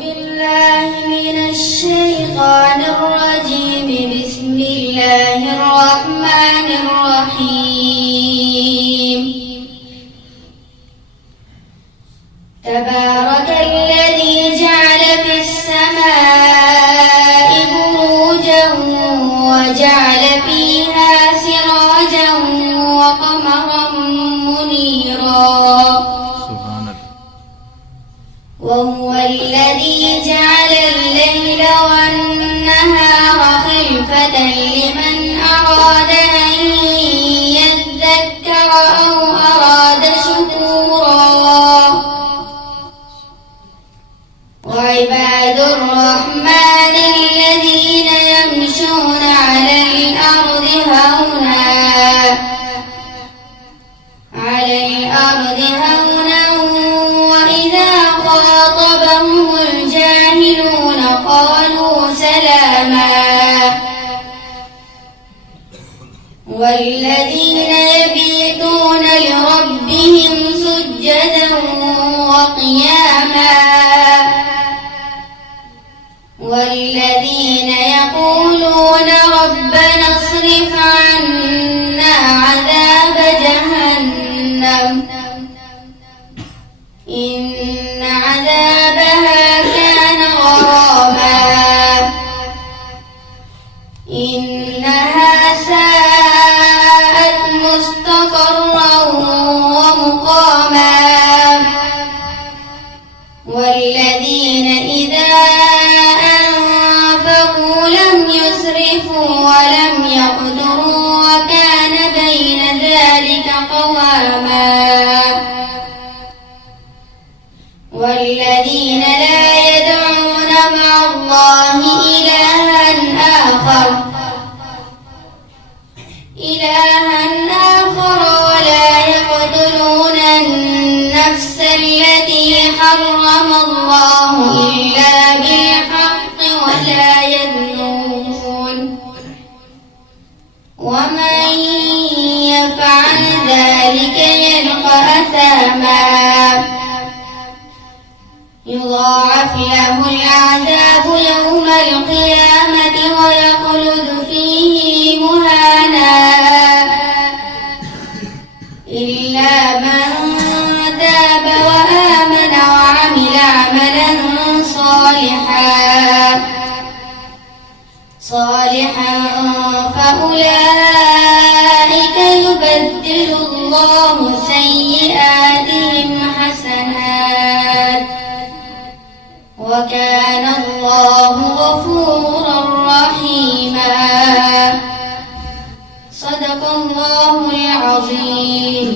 بالله من الشيطان الرجيم. بسم الله الرحمن الرحيم. تبارك الذي جعل في السماء بروجا وجعل فيها سراجا وقمرا منيرا. وهو الذي جعل الليل والنهار خلفة لمن أراد أن يذكر أو أراد شكورا. وعباد الرحمن الذين يمشون على الأرض هونا وإذا خاطبهم الجاهلون قالوا سلاما. والذين يبيتون لربهم سجدا وقياما. والذين يقولون ربنا اصرف عنا عذاب جهنم إن عذابها كان غراما إنها ساءت مستقرا ومقاما. والذين إذا أنفقوا لم يسرفوا ولم يقتروا وكان بين ذلك قواما. والذين لا يدعون مع الله إلها آخر ولا يقتلون النفس التي حرم الله إلا بالحق ولا يزنون. ومن يفعل ذلك يلقى أثاما يضاعف له العذاب يوم القيامة ويخلد فيه مهانا إلا من تاب وآمن وعمل عملا صالحا فأولئك يبدل الله سيئاتهم حسنات وكان الله غفورا رحيما. صدق الله العظيم.